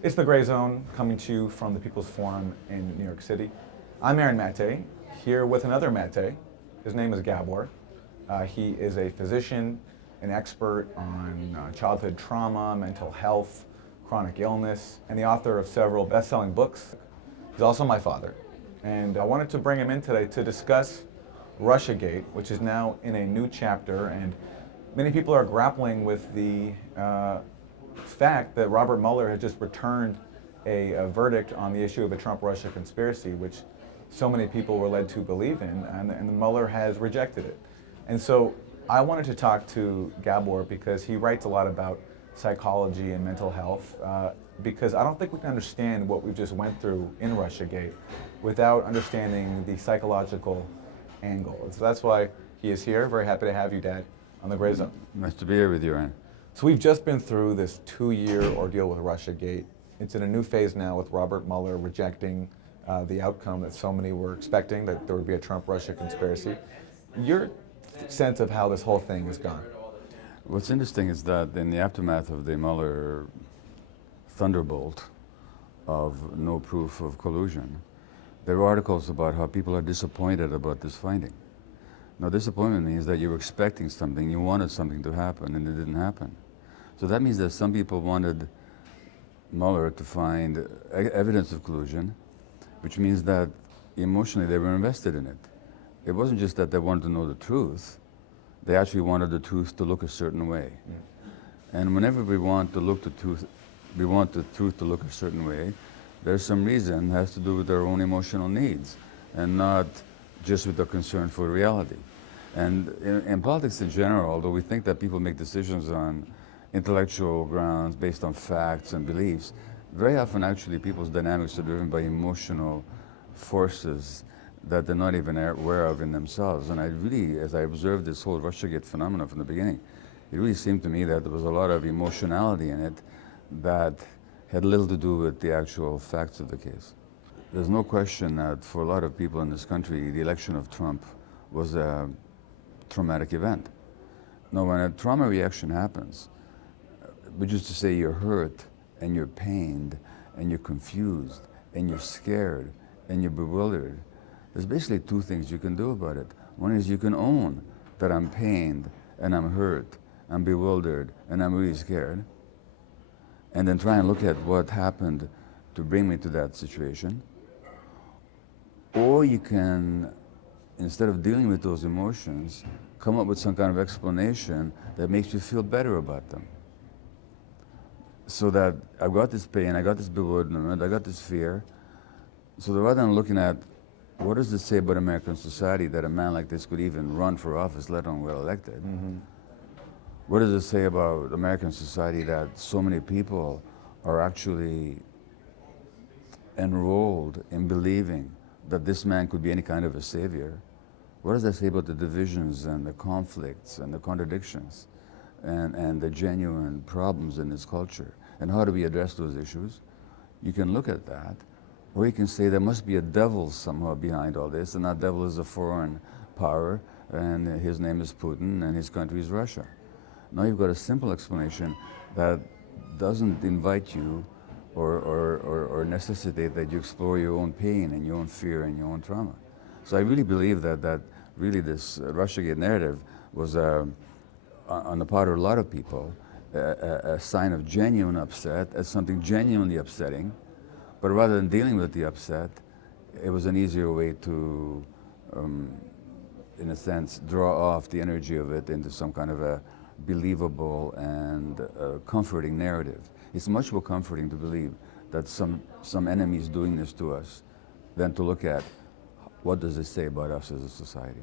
It's the Grayzone coming to you from the People's Forum in New York City. I'm Aaron Maté, here with another Maté. His name is Gabor. He is a physician, an expert on childhood trauma, mental health, chronic illness, and the author of several best-selling books. He's also my father. And I wanted to bring him in today to discuss Russiagate, which is now in a new chapter, and many people are grappling with the fact that Robert Mueller has just returned a verdict on the issue of a Trump-Russia conspiracy, which so many people were led to believe in, and Mueller has rejected it. And so I wanted to talk to Gabor because he writes a lot about psychology and mental health, because I don't think we can understand what we've just went through in Russiagate without understanding the psychological angle. So that's why he is here. Very happy to have you, Dad, on the Grayzone. Nice to be here with you, Aaron. So we've just been through this 2-year ordeal with Russiagate. It's in a new phase now with Robert Mueller rejecting the outcome that so many were expecting, that there would be a Trump-Russia conspiracy. Your sense of how this whole thing has gone? What's interesting is that in the aftermath of the Mueller thunderbolt of no proof of collusion, there were articles about how people are disappointed about this finding. Now, disappointment means that you were expecting something, you wanted something to happen, and it didn't happen. So that means that some people wanted Mueller to find evidence of collusion, which means that emotionally they were invested in it. It wasn't just that they wanted to know the truth, they actually wanted the truth to look a certain way. And whenever we want to look the truth, we want the truth to look a certain way, there's some reason, it has to do with their own emotional needs, and not just with the concern for reality. And in politics in general, although we think that people make decisions on intellectual grounds based on facts and beliefs, very often actually people's dynamics are driven by emotional forces that they're not even aware of in themselves. And I really, as I observed this whole Russiagate phenomenon from the beginning, it really seemed to me that there was a lot of emotionality in it that had little to do with the actual facts of the case. There's no question that for a lot of people in this country, the election of Trump was a traumatic event. Now, when a trauma reaction happens, which is to say you're hurt and you're pained and you're confused and you're scared and you're bewildered, there's basically two things you can do about it. One is you can own that I'm pained and I'm hurt, I'm bewildered, and I'm really scared, and then try and look at what happened to bring me to that situation. Or you can, instead of dealing with those emotions, come up with some kind of explanation that makes you feel better about them. So that I've got this pain, I got this bewilderment, I got this fear. So that rather than looking at what does it say about American society that a man like this could even run for office, let alone well elected? What does it say about American society that so many people are actually enrolled in believing that this man could be any kind of a savior? What does that say about the divisions and the conflicts and the contradictions and the genuine problems in this culture? And how do we address those issues? You can look at that, or you can say there must be a devil somehow behind all this, and that devil is a foreign power, and his name is Putin, and his country is Russia. Now you've got a simple explanation that doesn't invite you or necessitate that you explore your own pain and your own fear and your own trauma. So I really believe that really this Russiagate narrative was, on the part of a lot of people, a sign of genuine upset, as something genuinely upsetting. But rather than dealing with the upset, it was an easier way to, in a sense, draw off the energy of it into some kind of a believable and comforting narrative. It's much more comforting to believe that some enemy is doing this to us than to look at what does it say about us as a society.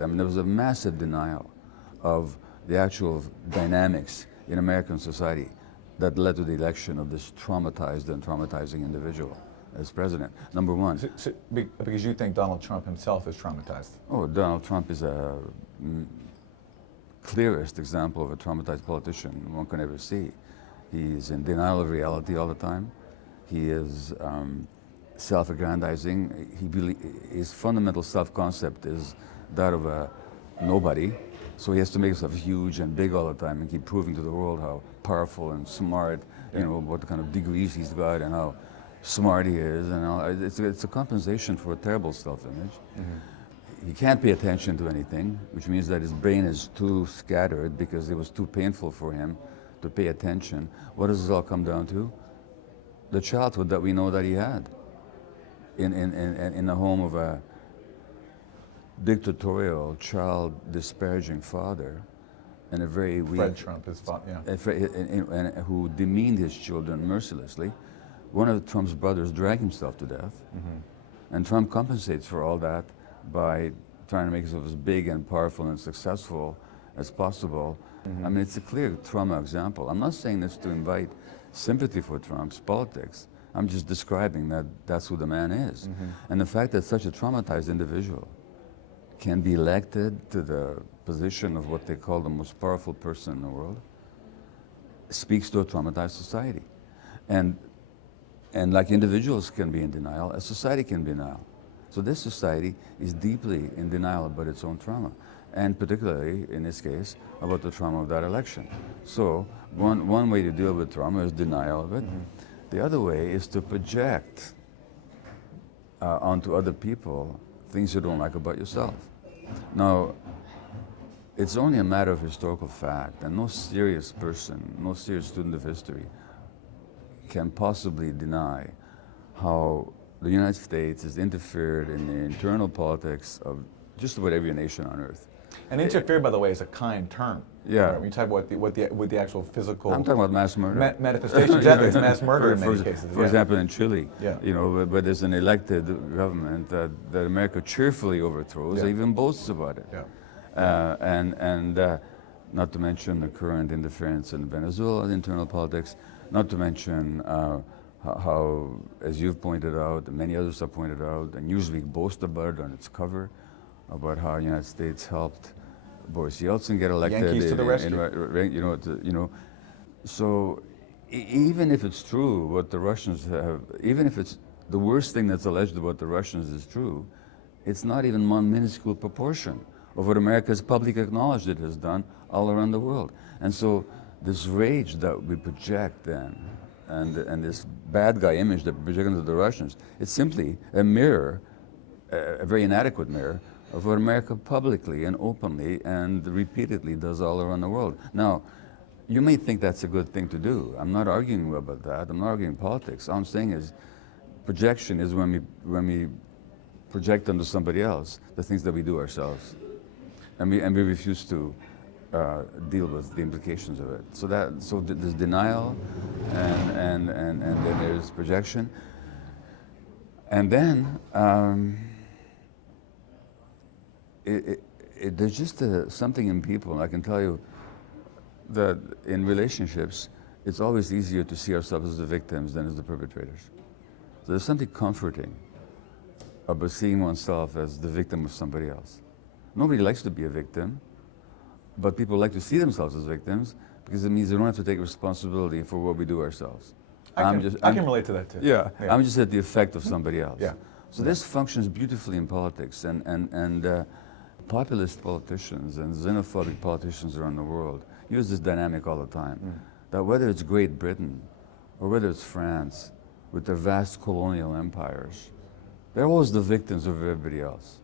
I mean, there was a massive denial of the actual dynamics in American society that led to the election of this traumatized and traumatizing individual as president. Number one. Because you think Donald Trump himself is traumatized? Oh, Donald Trump is a clearest example of a traumatized politician one can ever see. He's in denial of reality all the time. He is self-aggrandizing. His fundamental self-concept is that of a nobody. So he has to make himself huge and big all the time and keep proving to the world how powerful and smart, you know, what kind of degrees he's got and how smart he is. And all. It's a compensation for a terrible self-image. He can't pay attention to anything, which means that his brain is too scattered because it was too painful for him to pay attention. What does this all come down to? The childhood that we know that he had in the home of a dictatorial, child-disparaging father, and a very weak... Fred Trump, his father, yeah. And who demeaned his children mercilessly. One of Trump's brothers dragged himself to death, and Trump compensates for all that by trying to make himself as big and powerful and successful as possible. I mean, it's a clear trauma example. I'm not saying this to invite sympathy for Trump's politics. I'm just describing that that's who the man is. And the fact that such a traumatized individual can be elected to the position of what they call the most powerful person in the world speaks to a traumatized society. And like individuals can be in denial, a society can be in denial. So this society is deeply in denial about its own trauma, and particularly, in this case, about the trauma of that election. So one way to deal with trauma is denial of it. The other way is to project onto other people things you don't like about yourself. Now, it's only a matter of historical fact, and no serious person, no serious student of history can possibly deny how the United States has interfered in the internal politics of just about every nation on earth. And interfere, by the way, is a kind term. Yeah. When you talk about with the actual physical... I'm talking about mass murder. Manifestation, exactly. It's mass murder in many cases. For example, in Chile, Yeah. you know, but there's an elected government that America cheerfully overthrows, even boasts about it. Yeah. And not to mention the current interference in Venezuela's internal politics, not to mention how, as you've pointed out, and many others have pointed out, and Newsweek boasts about it on its cover, about how the United States helped Boris Yeltsin get elected. Yankees to the rescue. You know, so even if it's true what the Russians have, even if it's the worst thing that's alleged about the Russians is true, it's not even one minuscule proportion of what America's publicly acknowledged it has done all around the world. And so this rage that we project then, and this bad guy image that we project onto the Russians, it's simply a mirror, a very inadequate mirror, of what America publicly and openly and repeatedly does all around the world. Now, you may think that's a good thing to do. I'm not arguing about that. I'm not arguing politics. All I'm saying is projection is when we project onto somebody else the things that we do ourselves. And we refuse to deal with the implications of it. So there's denial, and then there's projection. And then there's just something in people, and I can tell you that in relationships, it's always easier to see ourselves as the victims than as the perpetrators. So there's something comforting about seeing oneself as the victim of somebody else. Nobody likes to be a victim, but people like to see themselves as victims because it means they don't have to take responsibility for what we do ourselves. I can relate to that too. Yeah, I'm just at the effect of somebody else. Yeah. So this functions beautifully in politics, and populist politicians and xenophobic politicians around the world use this dynamic all the time. That whether it's Great Britain or whether it's France with their vast colonial empires, they're always the victims of everybody else.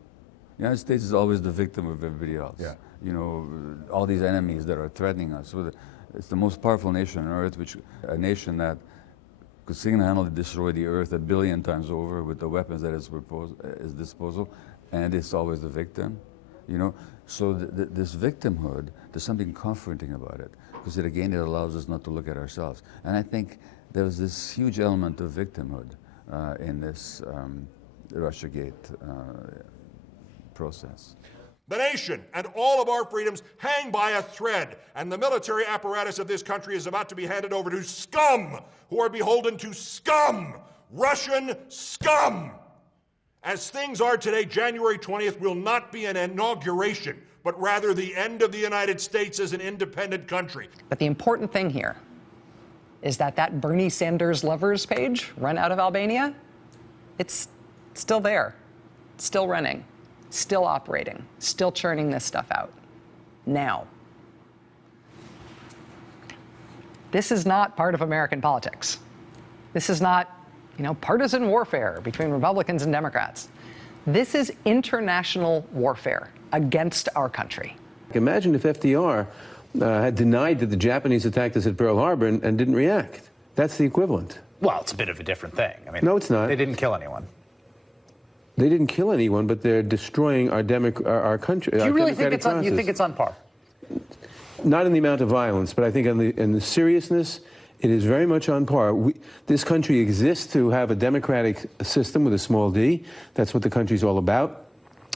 The United States is always the victim of everybody else. Yeah. You know, all these enemies that are threatening us. It's the most powerful nation on earth, a nation that could single-handedly destroy the earth 1 billion times over with the weapons at its disposal, and it's always the victim. You know, so this victimhood, there's something comforting about it, because it allows us not to look at ourselves. And I think there's this huge element of victimhood in this Russiagate process. The nation and all of our freedoms hang by a thread, and the military apparatus of this country is about to be handed over to scum who are beholden to scum, Russian scum. As things are today, January 20th will not be an inauguration, but rather the end of the United States as an independent country. But the important thing here is that Bernie Sanders lovers page, run out of Albania, it's still there, still running. still operating, still churning this stuff out. Now, this is not part of American politics. This is not, partisan warfare between Republicans and Democrats. This is international warfare against our country. Imagine if FDR had denied that the Japanese attacked us at Pearl Harbor and didn't react. That's the equivalent. Well, it's a bit of a different thing. I mean, no, it's not. They didn't kill anyone. They didn't kill anyone, but they're destroying our country. Do you really think it's on? You think it's on par? Not in the amount of violence, but I think in the seriousness, it is very much on par. This country exists to have a democratic system with a small d. That's what the country's all about.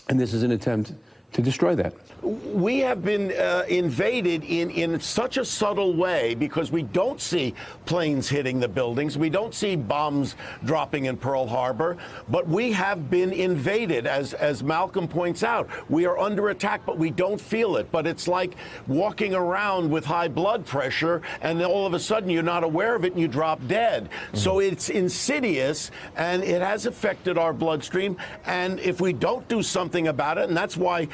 And this is an attempt to destroy that. We have been invaded in such a subtle way because we don't see planes hitting the buildings. We don't see bombs dropping in Pearl Harbor. But we have been invaded, as Malcolm points out. We are under attack, but we don't feel it. But it's like walking around with high blood pressure, and then all of a sudden you're not aware of it and you drop dead. So it's insidious, and it has affected our bloodstream. And if we don't do something about it, and that's why,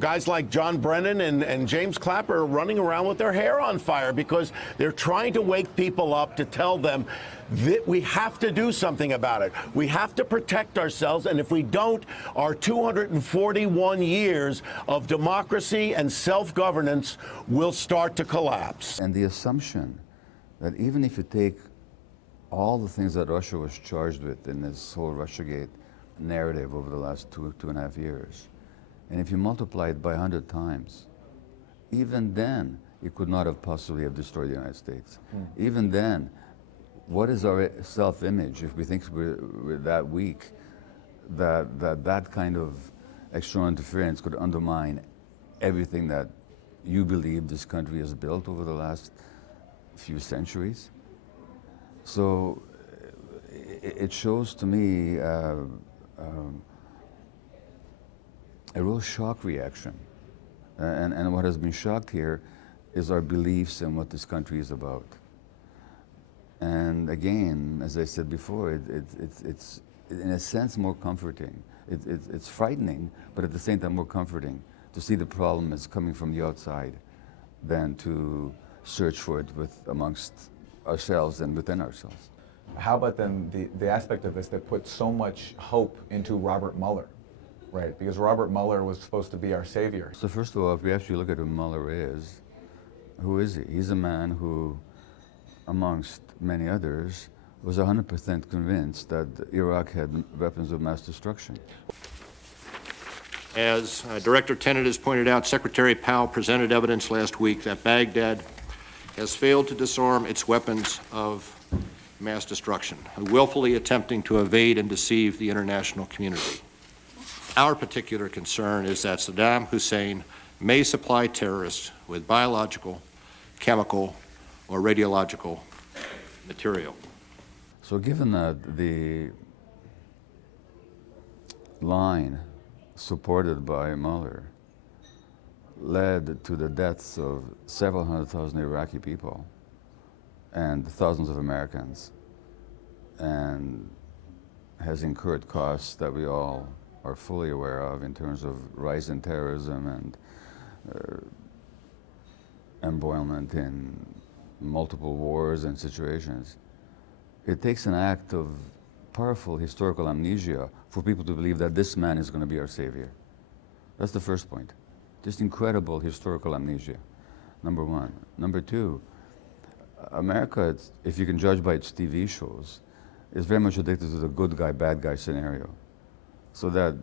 guys like John Brennan and James Clapper are running around with their hair on fire because they're trying to wake people up to tell them that we have to do something about it. We have to protect ourselves, and if we don't, our 241 years of democracy and self-governance will start to collapse. And the assumption that even if you take all the things that Russia was charged with in this whole Russiagate narrative over the last 2.5 years, and if you multiply it by 100 times, even then, it could not have possibly have destroyed the United States. Even then, what is our self-image if we think we're that weak, that kind of external interference could undermine everything that you believe this country has built over the last few centuries? So it shows to me a real shock reaction. And what has been shocked here is our beliefs and what this country is about. And again, as I said before, it's in a sense more comforting. It's frightening, but at the same time more comforting to see the problem is coming from the outside than to search for it amongst ourselves and within ourselves. How about then the aspect of this that puts so much hope into Robert Mueller? Right, because Robert Mueller was supposed to be our savior. So first of all, if we actually look at who Mueller is, who is he? He's a man who, amongst many others, was 100% convinced that Iraq had weapons of mass destruction. As Director Tenet has pointed out, Secretary Powell presented evidence last week that Baghdad has failed to disarm its weapons of mass destruction, willfully attempting to evade and deceive the international community. Our particular concern is that Saddam Hussein may supply terrorists with biological, chemical, or radiological material. So given that the line supported by Mueller led to the deaths of several 100,000 Iraqi people and thousands of Americans, and has incurred costs that we all are fully aware of in terms of rise in terrorism and embroilment in multiple wars and situations. It takes an act of powerful historical amnesia for people to believe that this man is going to be our savior. That's the first point. Just incredible historical amnesia, number one. Number two, America, if you can judge by its TV shows, is very much addicted to the good guy, bad guy scenario. So that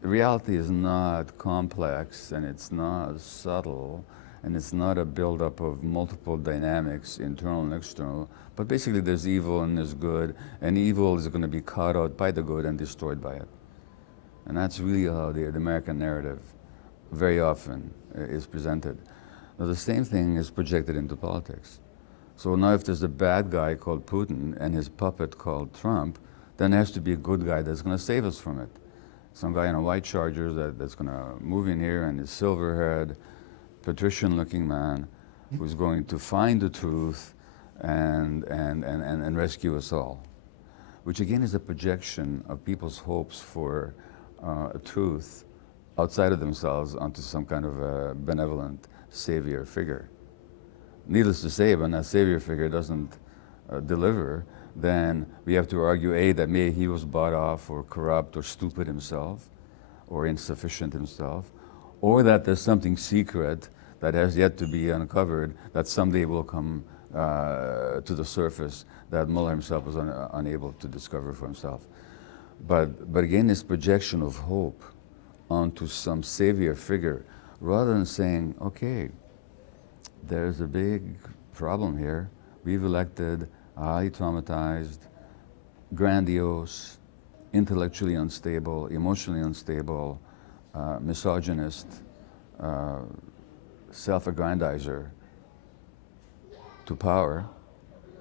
reality is not complex, and it's not subtle, and it's not a buildup of multiple dynamics, internal and external, but basically there's evil and there's good, and evil is going to be caught out by the good and destroyed by it. And that's really how the American narrative very often is presented. Now the same thing is projected into politics. So now if there's a bad guy called Putin and his puppet called Trump, then there has to be a good guy that's going to save us from it. Some guy in a white Charger that's going to move in here, and his silver-haired, patrician-looking man who's going to find the truth and rescue us all, which again is a projection of people's hopes for a truth outside of themselves onto some kind of a benevolent savior figure. Needless to say, when that savior figure doesn't deliver, then we have to argue A, that maybe he was bought off or corrupt or stupid himself or insufficient himself, or that there's something secret that has yet to be uncovered that someday will come to the surface that Mueller himself was unable to discover for himself. But again, this projection of hope onto some savior figure, rather than saying, okay, there's a big problem here. We've elected a highly traumatized, grandiose, intellectually unstable, emotionally unstable, misogynist, self-aggrandizer to power.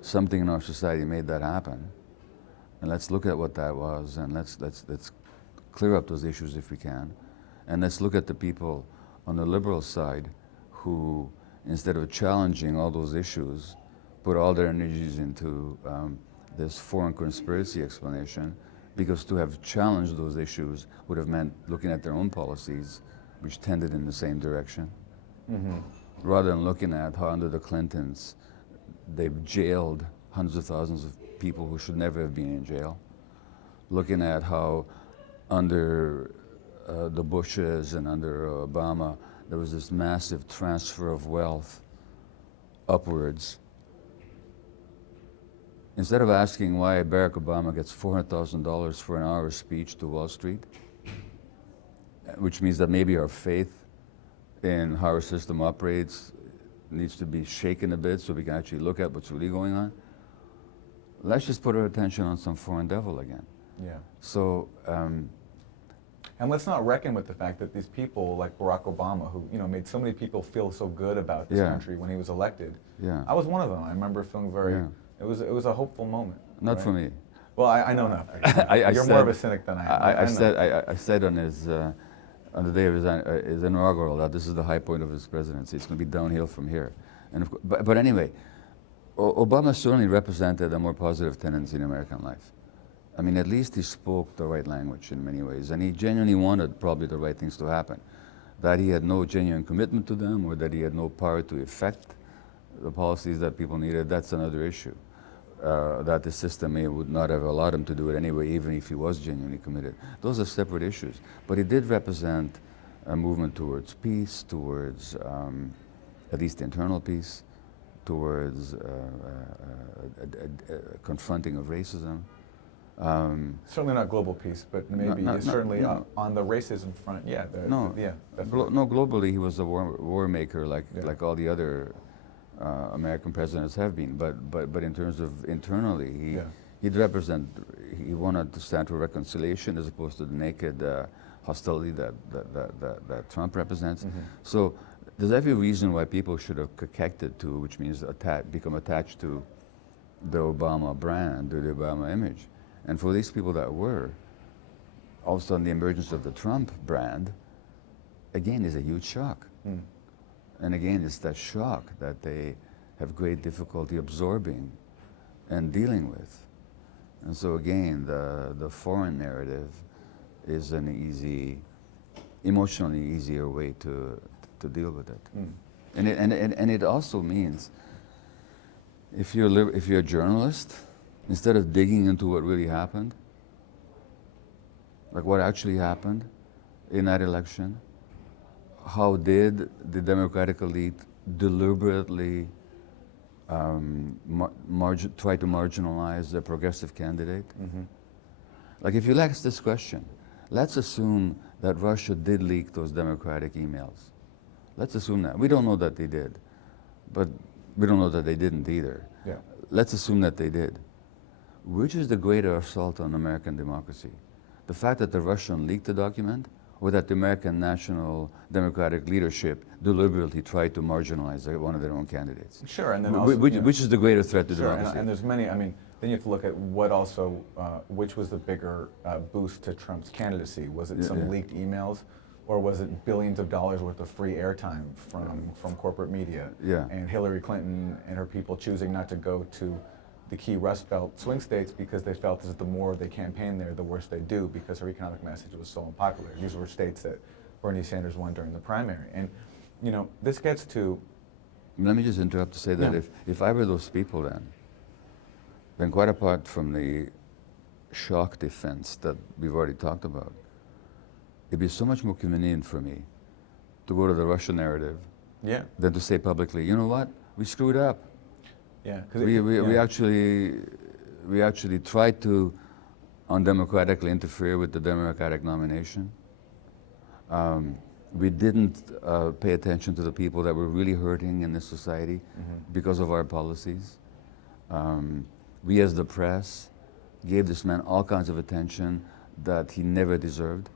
Something in our society made that happen. And let's look at what that was, and let's clear up those issues if we can. And let's look at the people on the liberal side who, instead of challenging all those issues, put all their energies into this foreign conspiracy explanation, because to have challenged those issues would have meant looking at their own policies, which tended in the same direction, rather than looking at how under the Clintons they've jailed hundreds of thousands of people who should never have been in jail, looking at how under the Bushes and under Obama there was this massive transfer of wealth upwards. Instead of asking why Barack Obama gets $400,000 for an hour speech to Wall Street, which means that maybe our faith in how our system operates needs to be shaken a bit so we can actually look at what's really going on, let's just put our attention on some foreign devil again. Yeah. So, and let's not reckon with the fact that these people like Barack Obama, who made so many people feel so good about this country when he was elected. Yeah. I was one of them. I remember feeling very. Yeah. It was a hopeful moment. not right? for me. Well, I know not for you. You're more of a cynic than I am. I said on his on the day of his inaugural that this is the high point of his presidency. It's going to be downhill from here. And but anyway, Obama certainly represented a more positive tendency in American life. I mean, at least he spoke the right language in many ways, and he genuinely wanted probably the right things to happen. That he had no genuine commitment to them, or that he had no power to effect the policies that people needed, that's another issue. That the system would not have allowed him to do it anyway, even if he was genuinely committed. Those are separate issues. But he did represent a movement towards peace, towards at least internal peace, towards confronting of racism. Certainly not global peace, but maybe certainly on the racism front. Yeah. Globally he was a war maker like all the other American presidents have been. But in terms of internally, he wanted to stand for reconciliation as opposed to the naked hostility that Trump represents. Mm-hmm. So there's every reason why people should have connected to, which means become attached to the Obama brand or the Obama image. And for these people that were, all of a sudden the emergence of the Trump brand, again, is a huge shock. Mm. And again, it's that shock that they have great difficulty absorbing and dealing with. And so again, the foreign narrative is an emotionally easier way to deal with it. Mm. And it also means, if you're a journalist, instead of digging into what really happened, like what actually happened in that election, how did the Democratic elite deliberately try to marginalize the progressive candidate? Mm-hmm. Like if you ask this question, let's assume that Russia did leak those Democratic emails. Let's assume that. We don't know that they did, but we don't know that they didn't either. Yeah. Let's assume that they did. Which is the greater assault on American democracy? The fact that the Russian leaked the document, or that the American National Democratic leadership deliberately tried to marginalize one of their own candidates? Sure, and then also, which is the greater threat to democracy? And there's many. I mean, then you have to look at what also, which was the bigger boost to Trump's candidacy? Was it some leaked emails, or was it billions of dollars worth of free airtime from corporate media? Yeah. And Hillary Clinton and her people choosing not to go to the key Rust Belt swing states because they felt as the more they campaigned there, the worse they do, because her economic message was so unpopular. These were states that Bernie Sanders won during the primary. And, you know, this gets to... Let me just interrupt to say that Yeah. if I were those people then quite apart from the shock defense that we've already talked about, it'd be so much more convenient for me to go to the Russian narrative Yeah. than to say publicly, you know what, we screwed up. Yeah. 'Cause We actually tried to undemocratically interfere with the Democratic nomination. We didn't pay attention to the people that were really hurting in this society because of our policies. We as the press gave this man all kinds of attention that he never deserved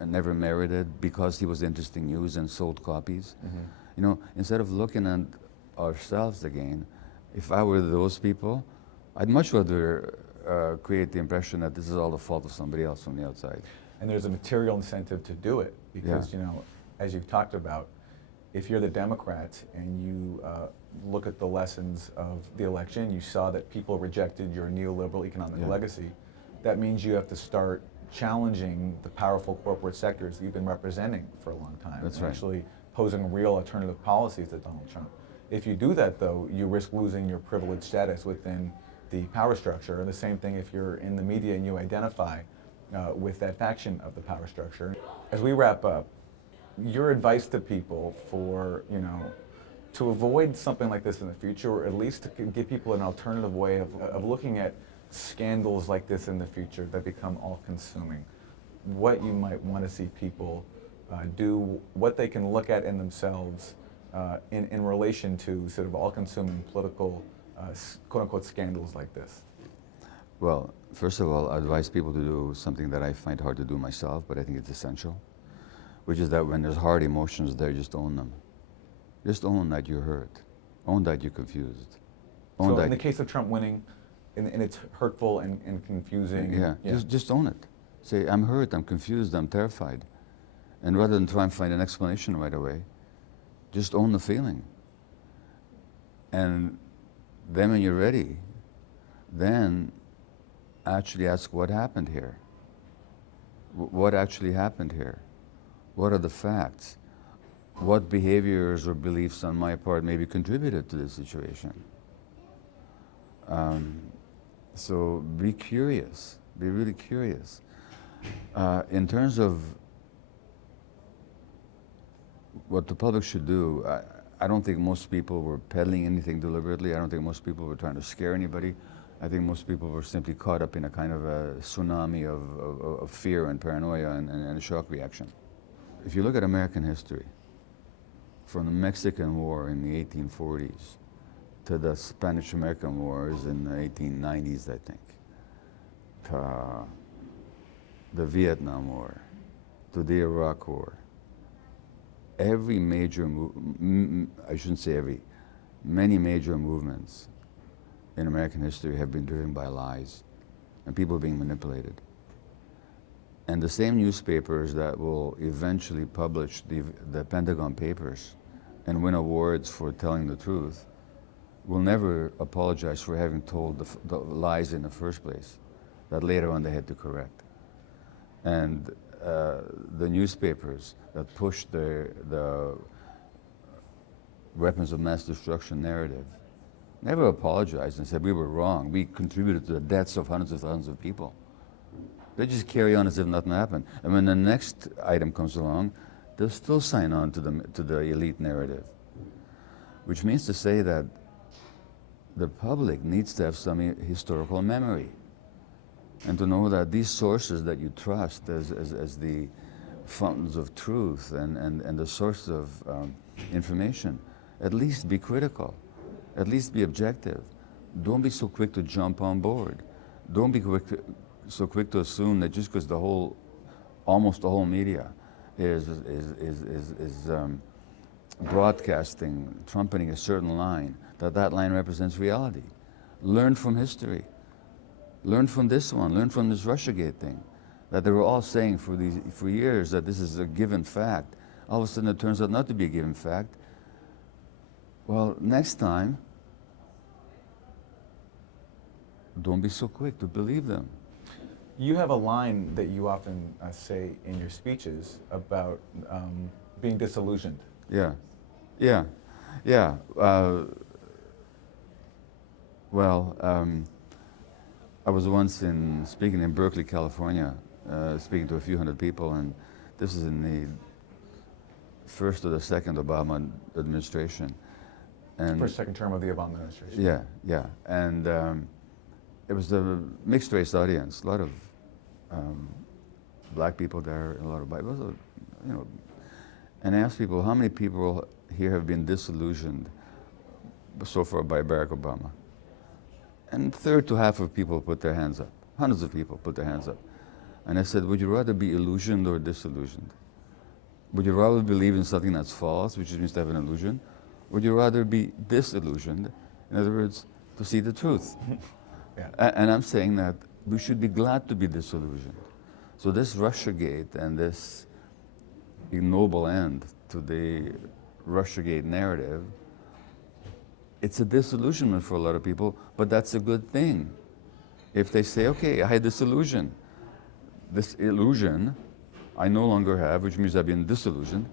and never merited because he was interesting news and sold copies. You know, instead of looking at ourselves again, if I were those people, I'd much rather create the impression that this is all the fault of somebody else from the outside. And there's a material incentive to do it because, you know, as you've talked about, if you're the Democrat and you look at the lessons of the election, you saw that people rejected your neoliberal economic legacy, that means you have to start challenging the powerful corporate sectors that you've been representing for a long time. That's and right. Actually posing real alternative policies to Donald Trump. If you do that, though, you risk losing your privileged status within the power structure. And the same thing if you're in the media and you identify with that faction of the power structure. As we wrap up, your advice to people for, you know, to avoid something like this in the future, or at least to give people an alternative way of looking at scandals like this in the future that become all-consuming, what you might want to see people do, what they can look at in themselves in relation to sort of all-consuming political, quote-unquote, scandals like this. Well, first of all, I advise people to do something that I find hard to do myself, but I think it's essential, which is that when there's hard emotions there, just own them. Just own that you're hurt. Own that you're confused. Own So that in the case of Trump winning, and it's hurtful and confusing. Yeah, just own it. Say, I'm hurt, I'm confused, I'm terrified. And rather than try and find an explanation right away, just own the feeling. And then when you're ready, then actually ask what happened here. What actually happened here? What are the facts? What behaviors or beliefs on my part maybe contributed to this situation? So be curious, be really curious. In terms of what the public should do, I don't think most people were peddling anything deliberately. I don't think most people were trying to scare anybody. I think most people were simply caught up in a kind of a tsunami of fear and paranoia and a shock reaction. If you look at American history, from the Mexican War in the 1840s to the Spanish-American Wars in the 1890s, I think, to the Vietnam War, to the Iraq War, every major I shouldn't say every, many major movements in American history have been driven by lies and people being manipulated. And the same newspapers that will eventually publish the Pentagon Papers and win awards for telling the truth will never apologize for having told the lies in the first place that later on they had to correct. And the newspapers that pushed the weapons of mass destruction narrative never apologized and said we were wrong. We contributed to the deaths of hundreds of thousands of people. They just carry on as if nothing happened. And when the next item comes along, they'll still sign on to the elite narrative, which means to say that the public needs to have some historical memory and to know that these sources that you trust as the fountains of truth and the sources of information, at least be critical, at least be objective. Don't be so quick to jump on board. Don't be so quick to assume that just because almost the whole media is broadcasting, trumpeting a certain line, that line represents reality. Learn from history. Learn from this one. Learn from this Russiagate thing, that they were all saying for years that this is a given fact. All of a sudden it turns out not to be a given fact. Well, next time, don't be so quick to believe them. You have a line that you often say in your speeches about being disillusioned. Yeah, yeah, yeah. I was once speaking in Berkeley, California, speaking to a few hundred people, and this is in the first or the second Obama administration. And First, second term of the Obama administration. yeah, yeah, and it was a mixed race audience, a lot of black people there, and a lot of white, you know. And I asked people, how many people here have been disillusioned so far by Barack Obama? And a third to half of people put their hands up. Hundreds of people put their hands up. And I said, would you rather be illusioned or disillusioned? Would you rather believe in something that's false, which means to have an illusion? Would you rather be disillusioned? In other words, to see the truth. Yeah. And I'm saying that we should be glad to be disillusioned. So this Russiagate and this ignoble end to the Russiagate narrative, it's a disillusionment for a lot of people, but that's a good thing. If they say, okay, I had this illusion, I no longer have, which means I've been disillusioned,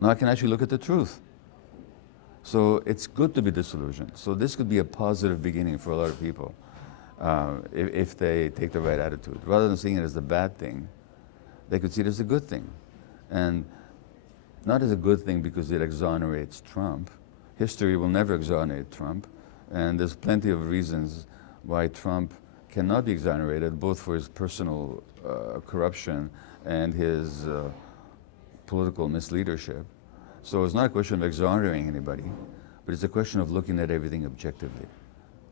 now I can actually look at the truth. So it's good to be disillusioned. So this could be a positive beginning for a lot of people if they take the right attitude. Rather than seeing it as a bad thing, they could see it as a good thing. And not as a good thing because it exonerates Trump. History will never exonerate Trump. And there's plenty of reasons why Trump cannot be exonerated, both for his personal corruption and his political misleadership. So it's not a question of exonerating anybody, but it's a question of looking at everything objectively.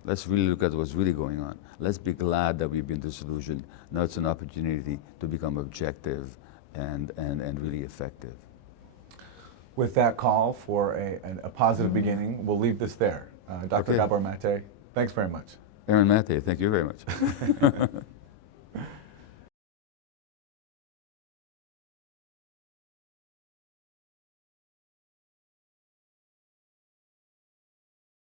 Let's really look at what's really going on. Let's be glad that we've been disillusioned. Now it's an opportunity to become objective and really effective. With that call for a positive beginning, we'll leave this there. Dr. Okay. Gabor Maté, thanks very much. Aaron Maté, thank you very much.